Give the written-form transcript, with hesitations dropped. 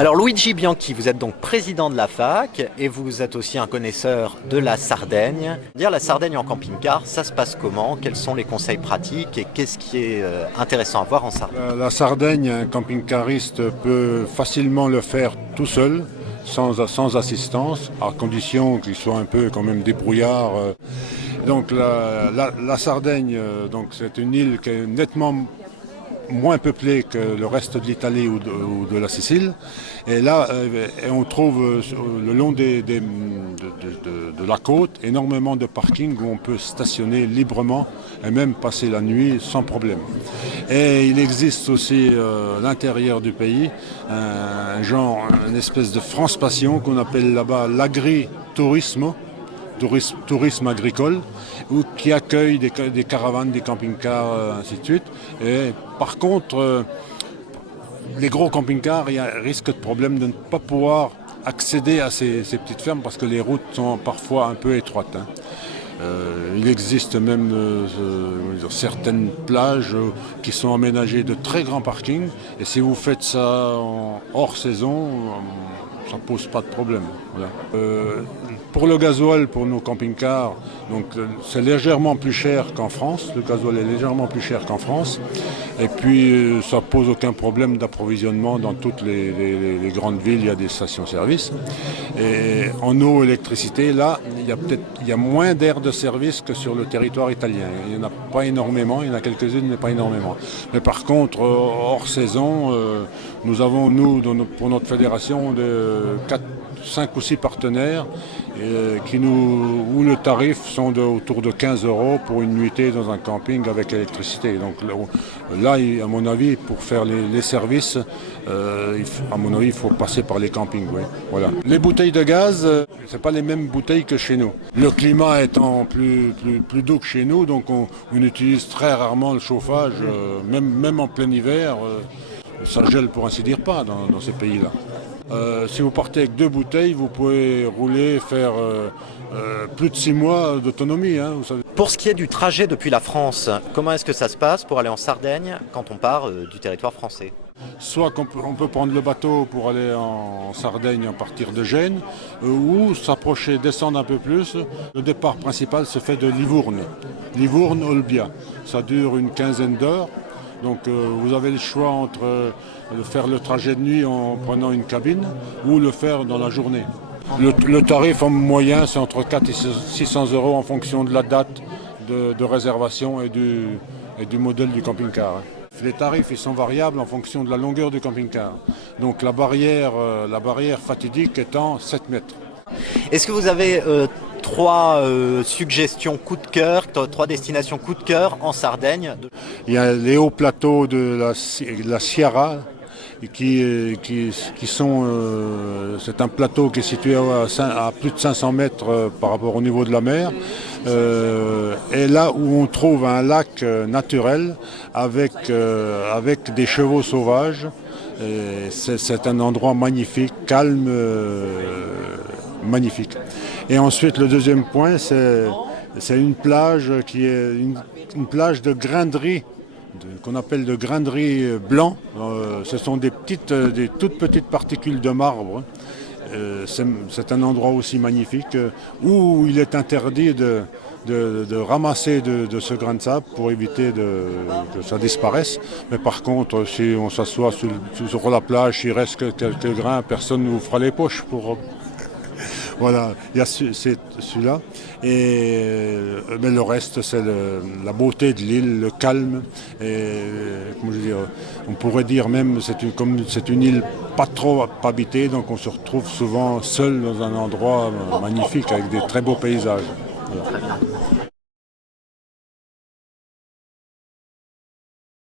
Alors Luigi Bianchi, vous êtes donc président de la fac et vous êtes aussi un connaisseur de la Sardaigne. Dire la Sardaigne en camping-car, ça se passe comment? Quels sont les conseils pratiques et qu'est-ce qui est intéressant à voir en Sardaigne? La Sardaigne, un camping-cariste peut facilement le faire tout seul, sans assistance, à condition qu'il soit un peu quand même débrouillard. Donc la Sardaigne, donc c'est une île qui est nettement moins peuplée que le reste de l'Italie ou de la Sicile. Et là, on trouve le long de la côte énormément de parkings où on peut stationner librement et même passer la nuit sans problème. Et il existe aussi à l'intérieur du pays une espèce de France Passion qu'on appelle là-bas l'agritourisme. Tourisme agricole, qui accueille des caravanes, des camping-cars, ainsi de suite. Et par contre, les gros camping-cars, il y a un risque de problème de ne pas pouvoir accéder à ces petites fermes parce que les routes sont parfois un peu étroites. Il existe même certaines plages qui sont aménagées de très grands parkings et si vous faites ça hors saison, ça ne pose pas de problème. Voilà. Pour le gasoil, pour nos camping-cars, donc c'est légèrement plus cher qu'en France. Le gasoil est légèrement plus cher qu'en France. Et puis ça pose aucun problème d'approvisionnement dans toutes les grandes villes. Il y a des stations-service. Et en eau, électricité, là, il y a moins d'aires de service que sur le territoire italien. Il n'y en a pas énormément. Il y en a quelques-unes, mais pas énormément. Mais par contre, hors saison, nous avons, pour notre fédération, 5 ou 6 partenaires où le tarif sont autour de 15 € pour une nuitée dans un camping avec électricité. Donc là, à mon avis, pour faire les services, il faut passer par les campings. Ouais. Voilà. Les bouteilles de gaz, c'est pas les mêmes bouteilles que chez nous. Le climat étant plus doux que chez nous, donc on utilise très rarement le chauffage, même en plein hiver. Ça gèle pour ainsi dire pas dans ces pays-là. Si vous partez avec 2 bouteilles, vous pouvez rouler, faire plus de 6 mois d'autonomie. Vous savez. Pour ce qui est du trajet depuis la France, comment est-ce que ça se passe pour aller en Sardaigne quand on part du territoire français? Soit on peut prendre le bateau pour aller en Sardaigne à partir de Gênes, ou s'approcher, descendre un peu plus. Le départ principal se fait de Livourne, Livourne-Olbia. Ça dure une quinzaine d'heures. Donc vous avez le choix entre faire le trajet de nuit en prenant une cabine ou le faire dans la journée. Le tarif en moyen, c'est entre 400 et 600 € en fonction de la date de réservation et du modèle du camping-car. Les tarifs ils sont variables en fonction de la longueur du camping-car. Donc la barrière fatidique étant 7 mètres. Est-ce que vous avez 3 suggestions coup de cœur, 3 destinations coup de cœur en Sardaigne? Il y a les hauts plateaux de la Sierra qui sont... c'est un plateau qui est situé à plus de 500 mètres par rapport au niveau de la mer. Et là où on trouve un lac naturel avec des chevaux sauvages. C'est un endroit magnifique, calme, magnifique. Et ensuite, le deuxième point, c'est une plage qui est une plage de grainderie, qu'on appelle de grainderie blanc. Ce sont des toutes petites particules de marbre. C'est un endroit aussi magnifique où il est interdit de ramasser de ce grain de sable pour éviter que ça disparaisse. Mais par contre, si on s'assoit sur la plage, il reste quelques grains, personne ne vous fera les poches pour... Voilà, il y a celui-là. Mais le reste, c'est la beauté de l'île, le calme. Et, comment je veux dire, on pourrait dire même comme c'est une île pas trop habitée, donc on se retrouve souvent seul dans un endroit magnifique avec des très beaux paysages. Voilà.